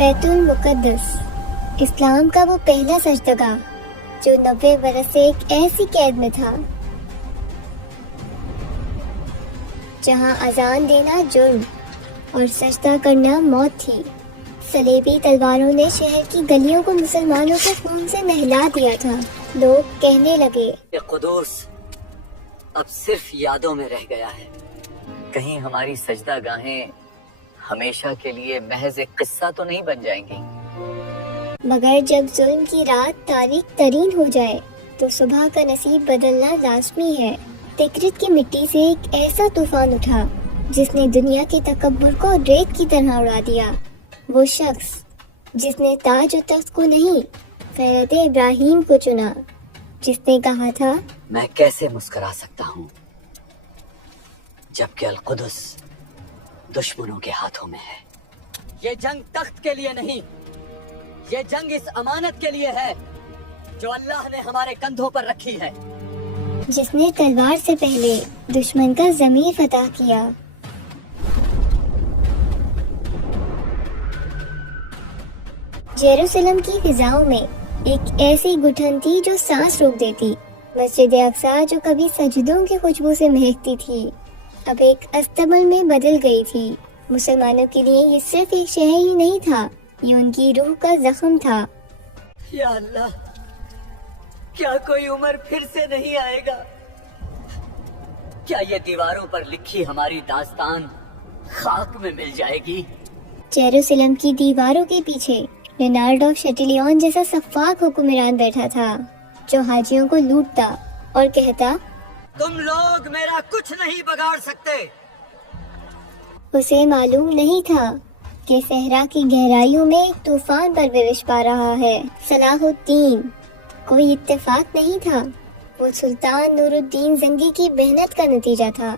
بیت المقدس، اسلام کا وہ پہلا سجدگاہ جو 90 برس سے ایک ایسی قید میں تھا جہاں اذان دینا جرم اور سجدہ کرنا موت تھی۔ صلیبی تلواروں نے شہر کی گلیوں کو مسلمانوں کے خون سے نہلا دیا تھا۔ لوگ کہنے لگے، یہ قدوس اب صرف یادوں میں رہ گیا ہے، کہیں ہماری سجدہ گاہیں ہمیشہ کے لیے محض ایک قصہ تو نہیں بن جائیں گی۔ مگر جب ظلم کی رات تاریک ترین ہو جائے تو صبح کا نصیب بدلنا لازمی ہے۔ تکرت کی مٹی سے ایک ایسا طوفان اٹھا جس نے دنیا کے تکبر کو ریت کی طرح اڑا دیا۔ وہ شخص جس نے تاج و تخت کو نہیں، خیرت ابراہیم کو چنا، جس نے کہا تھا، میں کیسے مسکرا سکتا ہوں جبکہ القدس دشمنوں کے ہاتھوں میں ہے۔ یہ جنگ تخت کے لیے نہیں، یہ جنگ اس امانت کے لیے ہے جو اللہ نے ہمارے کندھوں پر رکھی ہے۔ جس نے تلوار سے پہلے دشمن کا ضمیر فتح کیا۔ یروشلم کی فضاؤں میں ایک ایسی گٹھن تھی جو سانس روک دیتی۔ مسجد اقصی جو کبھی سجدوں کی خوشبو سے مہکتی تھی اب ایک استبل میں بدل گئی تھی۔ مسلمانوں کے لیے یہ صرف ایک شہر ہی نہیں تھا، یہ ان کی روح کا زخم تھا۔ یا اللہ، کیا کوئی عمر پھر سے نہیں آئے گا؟ کیا یہ دیواروں پر لکھی ہماری داستان خاک میں مل جائے گی؟ یروشلم کی دیواروں کے پیچھے لینارڈ آف شٹیلیون جیسا سفاک حکمران بیٹھا تھا جو حاجیوں کو لوٹتا اور کہتا، تم لوگ میرا کچھ نہیں بگاڑ سکتے۔ اسے معلوم نہیں تھا کہ صحرا کی گہرائیوں میں ایک طوفان پرورش پا رہا ہے۔ صلاح الدین کوئی اتفاق نہیں تھا، وہ سلطان نور الدین زنگی کی محنت کا نتیجہ تھا۔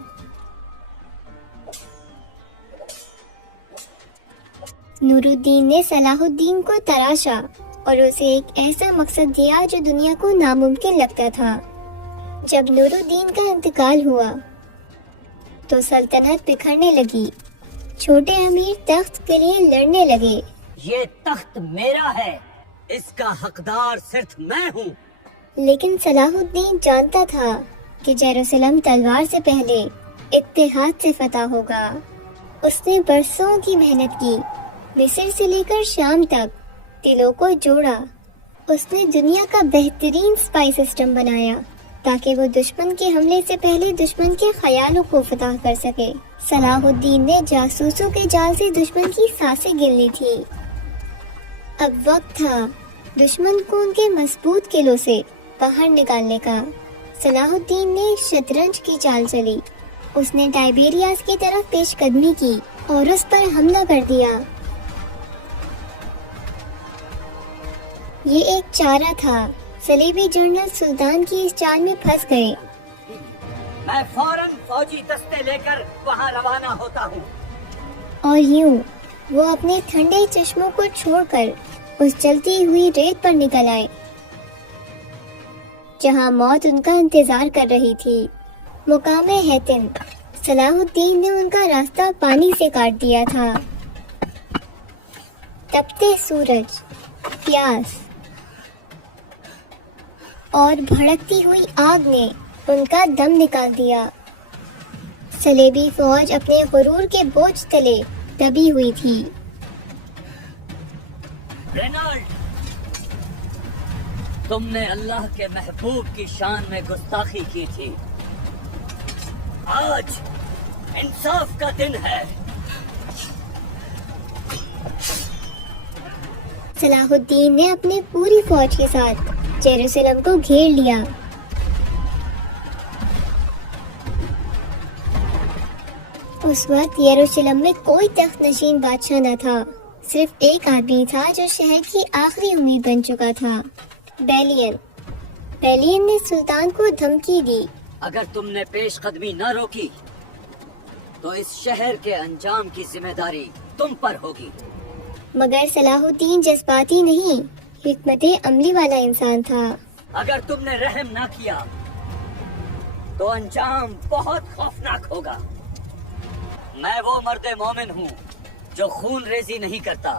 نور الدین نے صلاح الدین کو تراشا اور اسے ایک ایسا مقصد دیا جو دنیا کو ناممکن لگتا تھا۔ جب نور الدین کا انتقال ہوا تو سلطنت بکھرنے لگی، چھوٹے امیر تخت کے لیے لڑنے لگے۔ یہ تخت میرا ہے، اس کا حقدار صرف میں ہوں۔ لیکن صلاح الدین جانتا تھا کہ یروشلم تلوار سے پہلے اتحاد سے فتح ہوگا۔ اس نے برسوں کی محنت کی، مصر سے لے کر شام تک دلوں کو جوڑا۔ اس نے دنیا کا بہترین اسپائی سسٹم بنایا تاکہ وہ دشمن کے حملے سے پہلے دشمن کے خیالوں کو فتح کر سکے۔ صلاح الدین نے جاسوسوں کے جال سے دشمن کی سانسیں گن لی تھی۔ اب وقت تھا دشمن کو ان کے مضبوط قلعوں سے باہر نکالنے کا۔ صلاح الدین نے شطرنج کی چال چلی۔ اس نے ٹائبیریاس کی طرف پیش قدمی کی اور اس پر حملہ کر دیا۔ یہ ایک چارہ تھا۔ صلیبی جنرل سلطان کی اس چال میں پھنس گئے۔ میں فوراً فوجی دستے لے کر وہاں روانہ ہوتا ہوں۔ اور یوں وہ اپنے ٹھنڈے چشموں کو چھوڑ کر اس جلتی ہوئی ریت پر نکل آئے جہاں موت ان کا انتظار کر رہی تھی۔ مقام حطن، صلاح الدین نے ان کا راستہ پانی سے کاٹ دیا تھا۔ تپتے سورج، پیاس اور بھڑکتی ہوئی آگ نے ان کا دم نکال دیا۔ صلیبی فوج اپنے غرور کے بوجھ تلے دبی ہوئی تھی۔ رینالڈ، تم نے اللہ کے محبوب کی شان میں گستاخی کی تھی۔ آج انصاف کا دن ہے۔ صلاح الدین نے اپنی پوری فوج کے ساتھ یروشلم کو گھیر لیا۔ اس وقت یروشلم میں کوئی تخت نشین بادشاہ نہ تھا، صرف ایک آدمی تھا جو شہر کی آخری امید بن چکا تھا، بیلین نے سلطان کو دھمکی دی، اگر تم نے پیش قدمی نہ روکی تو اس شہر کے انجام کی ذمہ داری تم پر ہوگی۔ مگر صلاح الدین جذباتی نہیں، حکمت عملی والا انسان تھا۔ اگر تم نے رحم نہ کیا تو انجام بہت خوفناک ہوگا۔ میں وہ مرد مومن ہوں جو خون ریزی نہیں کرتا،